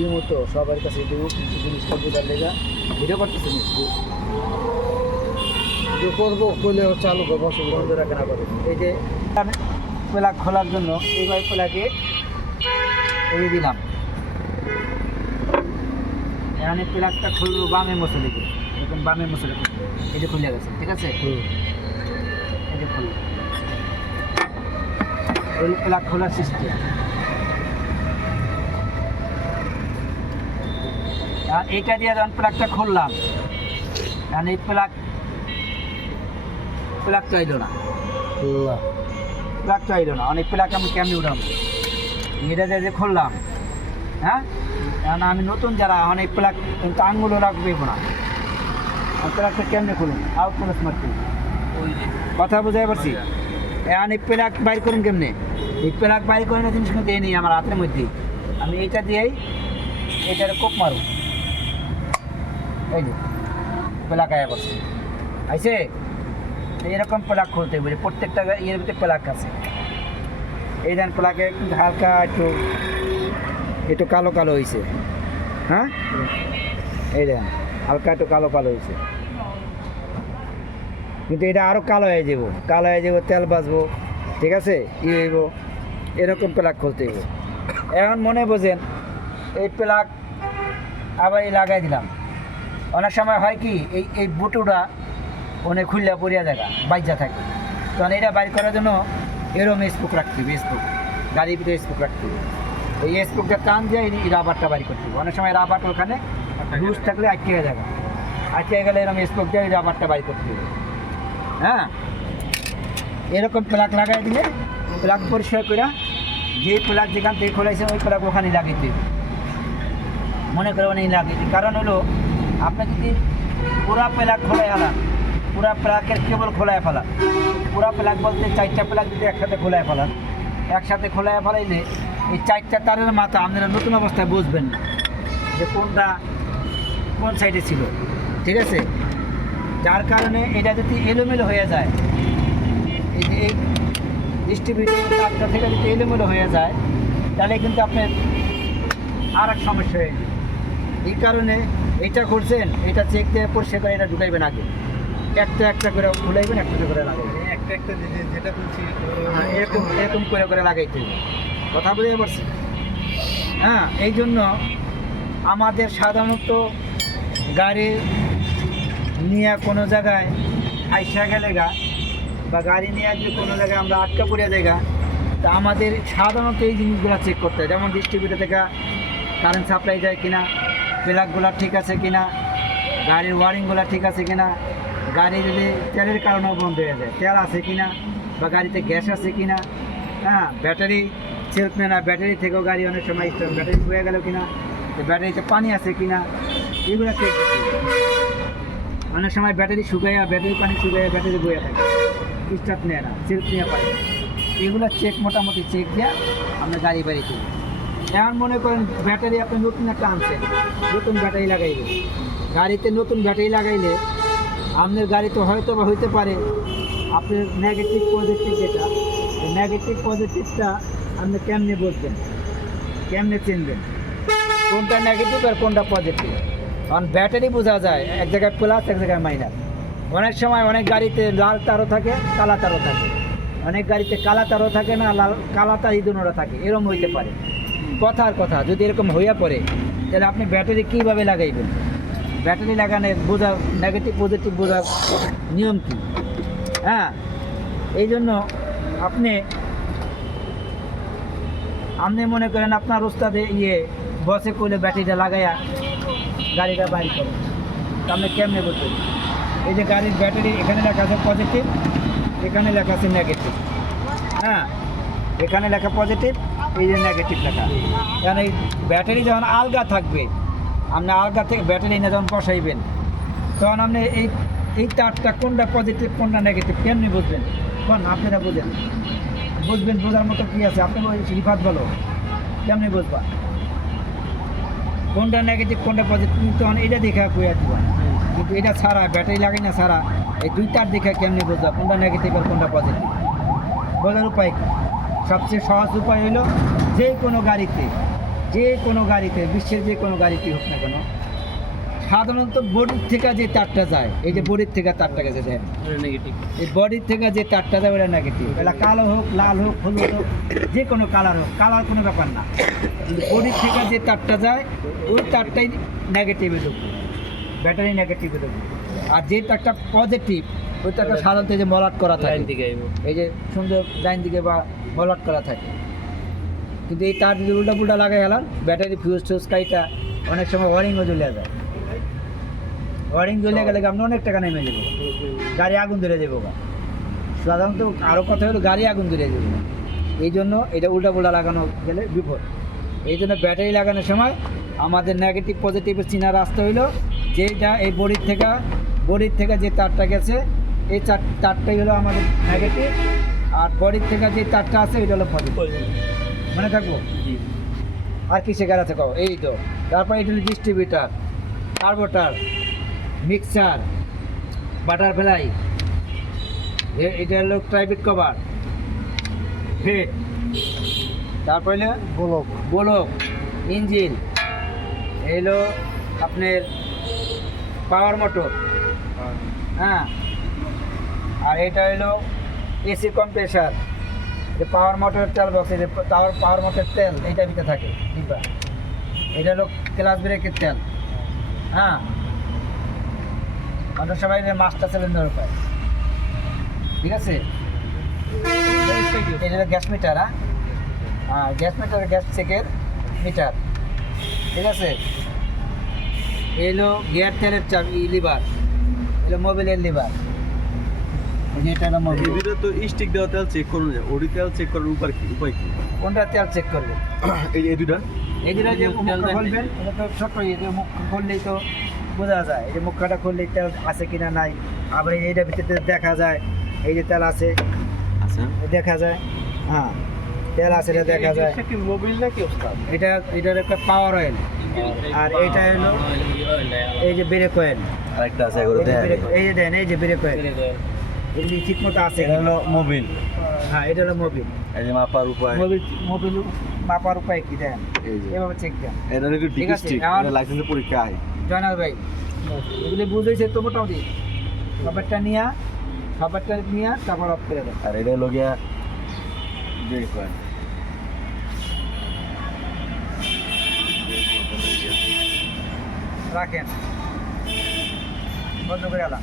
দিমু তো সবার কাছে দিমু কিছু জিনিসটা বোঝার লেগা ভিডিও করতেছেন যে করবো করলে চালু করবো অসুবিধা বন্ধ রাখে না করে এই যে প্লাগ খোলার জন্য এইভাবে প্লাগে এই দিলাম এখানে প্লাগটা খুলবো বামে মশলে দিয়ে এরকম বামে মশলে এই যে খুলে গেছে ঠিক আছে এই যে খুলবো এই প্লাগ খোলার সিস্টেম আর এইটা দিয়ে যখন প্লাগটা খুললাম কারণ এই প্লাগটা এলো না প্লাগটা এলো না অনেক প্লাগ আমি কেমনি উঠাবো এটা যে খুললাম হ্যাঁ কারণ আমি নতুন যারা অনেক প্লাগ কিন্তু আঙুলও রাখবে না প্লাগটা কেমনে খুলুন আউট করে স্মার্ট কথা বুঝাই পারছি এখন এই প্লাগ বাইর করুন কেমনে এই প্লাগ বাইর করে না জিনিস কিন্তু এই নেই আমার হাতের মধ্যে আমি এইটা দিয়েই এইটার কোপ মারব এই যে প্লাগ আয়া করছে আইসে এরকম প্লাগ খুলতে হবে প্রত্যেকটা ইয়ের ভিতরে প্লাগ আছে এই দেন প্লাগে হালকা একটু কালো কালো হয়েছে হ্যাঁ এই দেন হালকা একটু কালো কালো হয়েছে কিন্তু এটা আরও কালো হয়ে যাব তেল বাঁচবো ঠিক আছে ই হইব এরকম প্লাগ খুলতে হইব এখন মনে বোঝেন এই প্লাগ আবার এই লাগাই দিলাম অনেক সময় হয় কি এই বুটুটা অনেক খুললে পড়িয়া জায়গা বাইজা থাকে তখন এটা বাইর করার জন্য এরকম স্পুক রাখতে হবে স্পুক গাড়ির ভিতরে স্পুক রাখতে হবে এই স্পুকটা টান দিয়ে এই রাবারটা বাড়ি করতে হবে অনেক সময় রাবারটা ওখানে লুজ থাকলে আটকে যাবে আটকে গেলে এরকম স্পুক দিয়ে এই রাবারটা বাড়ি করতে হবে হ্যাঁ এরকম প্লাগ লাগাই দিলে প্লাগ পরিষ্কার করে যে প্লাগ যেখান থেকে খোলাইছে ওই প্লাগ ওখানে লাগাইতে হবে মনে করে ওখানে লাগাইতে কারণ হলো আপনি যদি পুরা প্লাগ খোলাই আলান পুরা প্লাগের কেবল খোলায় ফেলান পুরা প্লাগ বলতে 4টা প্লাগ যদি একসাথে খোলায় ফেলান একসাথে খোলায় ফেলাইলে এই 4টা তারের মাথা আপনারা নতুন অবস্থায় বুঝবেন না যে কোনটা কোন সাইডে ছিল ঠিক আছে যার কারণে এটা যদি এলোমেলো হয়ে যায় এই যে এই ডিস্ট্রিবিউটর তারটা থেকে যদি এলোমেলো হয়ে যায় তাহলে কিন্তু আপনার আর এক সমস্যা হয়ে যায় এই কারণে এটা করছেন এটা চেক দিয়ে পরিষ্কার করে এটা ঢুকাইবেন আগে একটা করে খুলাইবেন একটা করে লাগাইবেন একটা যেটা বলছি এরকম করে লাগাইতে হবে কথা বুঝতে পারছি হ্যাঁ এই জন্য আমাদের সাধারণত গাড়ি নিয়ে কোনো জায়গায় আইসা গেলে বা গাড়ি নিয়ে যদি কোনো জায়গায় আমরা আটকা পড়ে জায়গা তা আমাদের সাধারণত এই জিনিসগুলো চেক করতে হয় যেমন ডিস্ট্রিবিউটর থেকে কারেন্ট সাপ্লাই যায় কিনা প্লাগগুলো ঠিক আছে কিনা গাড়ির ওয়ারিংগুলো ঠিক আছে কিনা গাড়ি যদি তেলের কারণেও বন্ধ হয়ে যায় তেল আছে কিনা বা গাড়িতে গ্যাস আছে কিনা হ্যাঁ ব্যাটারি সেলফ নেয় না ব্যাটারি থেকেও গাড়ি অনেক সময় ব্যাটারি বয়ে গেল কিনা ব্যাটারিতে পানি আছে কিনা এগুলো চেক অনেক সময় ব্যাটারি শুকাইয়া ব্যাটারি পানি শুকাইয়া ব্যাটারি বয়ে থাকে স্টার্ট নেয় না সেলফ নিয়ে পারে এগুলো চেক মোটামুটি চেক দেওয়া আমরা গাড়ি বাড়ি করি এমন মনে করেন ব্যাটারি আপনি নতুন একটা আনছেন নতুন ব্যাটারি লাগাইলে গাড়িতে নতুন ব্যাটারি লাগাইলে আপনার গাড়িতে হয়তো বা হইতে পারে আপনার নেগেটিভ পজিটিভ যেটা নেগেটিভ পজিটিভটা আপনি কেমনে বুঝবেন কেমনে চিনবেন কোনটা নেগেটিভ আর কোনটা পজিটিভ কারণ ব্যাটারি বোঝা যায় এক জায়গায় প্লাস এক জায়গায় মাইনাস অনেক সময় অনেক গাড়িতে লাল তারও থাকে কালা তারও থাকে অনেক গাড়িতে কালা তারও থাকে না লাল কালা তার এই দুটোরা থাকে এরকম হইতে পারে কথার কথা যদি এরকম হইয়া পড়ে তাহলে আপনি ব্যাটারি কীভাবে লাগাইবেন ব্যাটারি লাগানোর বোঝা নেগেটিভ পজিটিভ বোঝার নিয়ম কী হ্যাঁ এই জন্য আপনি মনে করেন আপনার ওস্তাদে বসে করলে ব্যাটারিটা লাগাইয়া গাড়িটা বাইরে করেন আপনি কেমনে বলবেন এই যে গাড়ির ব্যাটারি এখানে লেখা আছে পজিটিভ এখানে লেখা আছে নেগেটিভ হ্যাঁ এখানে লেখা পজিটিভ এই যে নেগেটিভ লেখা কারণ এই ব্যাটারি যখন আলগা থাকবে আপনি আলগা থেকে ব্যাটারি নিয়ে যখন বসাইবেন তখন আপনি এই তারটা কোনটা পজিটিভ কোনটা নেগেটিভ কেমনি বুঝবেন কোন আপনারা বুঝবেন বোঝার মতো কী আছে আপনি রিফাত বলো কেমনি বুঝবা কোনটা নেগেটিভ কোনটা পজিটিভ তখন এটা দেখা কইয়া দিব কিন্তু এটা ছাড়া ব্যাটারি লাগাই না ছাড়া এই দুই তার দেখা কেমনি বুঝবা কোনটা নেগেটিভ আর কোনটা পজিটিভ বোঝার উপায় কী সবচেয়ে সহজ উপায় হলো যে কোনো গাড়িতে যে কোনো গাড়িতে, বিশ্বের যে কোনো গাড়িতে হোক না কেন, সাধারণত বডির থেকে যে তারটা যায়, এই যে বডির থেকে তারটা গেছে দেখেন, নেগেটিভ। এই বডির থেকে যে তারটা যায় ওটা নেগেটিভ। এটা কালো হোক, লাল হোক, হলুদ হোক, যে কোনো কালার হোক, কালার কোনো ব্যাপার না, কিন্তু বডির থেকে যে তারটা যায় ওই তারটাই নেগেটিভে ঢুকবে, ব্যাটারি নেগেটিভে ঢুকবে। আর যে তারটা পজিটিভ ওই তারটা সাধারণত এই যে মলাট করা থাকে, লাইন দিকে আইবো। এই যে সুন্দর ডাইন দিকে বা মলাট করা থাকে। কিন্তু এই তার যদি উল্টা পুল্টা লাগাই গেলাম, ব্যাটারি ফিউজ টুজ কাইটা অনেক সময় ওয়ারিংও জ্বলে যায়। ওয়ারিং জ্বলে গেলে আপনি অনেক টাকা নেমে যাবো, গাড়ি আগুন ধরে যাবো। সাধারণত আরও কথা হলো গাড়ি আগুন ধরে যাবে। এই জন্য এটা উল্টা পুল্টা লাগানো গেলে বিপদ। এই জন্য ব্যাটারি লাগানোর সময় আমাদের নেগেটিভ পজিটিভের চিনা রাস্তা হইলো যেটা এই বডির থেকে যে তারটা গেছে এই তারটাই হলো আমাদের নেগেটিভ, আর বডির থেকে যে তারটা আছে এটা হলো পজিটিভ। মনে থাকবো? জি। আর কি শেখার আছে কও? এই তো। তারপর এটা হলো ডিস্ট্রিবিউটার, কার্বোটার, মিক্সার, বাটারফ্লাই, এটা হলো ট্রাইবিট কভার, হেড, তারপর হলো গোলক, ইঞ্জিন, এলো আপনার পাওয়ার মোটর, হ্যাঁ, আর এটা হলো এসি কম্প্রেসার, যে পাওয়ার মোটরের তেল বক্স, এই যে পাওয়ার মোটরের তেল এইটার ভিতরে থাকে ডিব্বা। এটা হলো ক্লাস ব্রেকের তেল, হ্যাঁ, অনেক সবাই মাস্টার সিলিন্ডার পায়, ঠিক আছে। এটা হলো গ্যাস মিটার, হ্যাঁ, গ্যাস মিটার, গ্যাস চেকের মিটার, ঠিক আছে। এলো গিয়ার তেলের চাবি, লিভার, এলো মোবিলের লিভার, এটা হলো মোবিল। এই ভিডিও তো স্টিক দেওয়া তেল চেক করুন, ওডি তেল চেক করার উপায় কি? কোনটা তেল চেক করবে? এই দুটা এই যেটা যে মুখটা খুলবেন, এটা তো ছোট, যে মুখ খুললেই তো বোঝা যায়, এই যে মুখটা খুললেই তেল আছে কিনা নাই। আবার এইটার ভিতরে দেখা যায় এই যে তেল আছে, আচ্ছা, দেখা যায়, হ্যাঁ, তেল আছে এটা দেখা যায়। কি মোবিল নাকি ওস্তাদ? এটার একটা পাওয়ার অয়েল, আর এইটা হলো এই যে ব্রেক অয়েল, আরেকটা আছে এই যে দেন, এই যে ব্রেক অয়েল, এগুলি ঠিক মতো আছে এটা হলো মোবিল, হ্যাঁ, এটা হলো মোবিল। এই যে মাপার উপায়, মোবিল মাপার উপায় কি দেন, এই যে এভাবে চেক দেন। এটা হলো ঠিক আছে, ডিস্ট্রিক্ট আমার- লাইসেন্সের পরীক্ষা হয়। জয়নাল ভাই এগুলি বুঝেছে তো মোটামুটি, খাবারটা নিয়ে তারপর অফ করে দেন। আর এটা হলো গিয়া ব্রেক হয়। রাখেন, বন্ধ করে এলাম।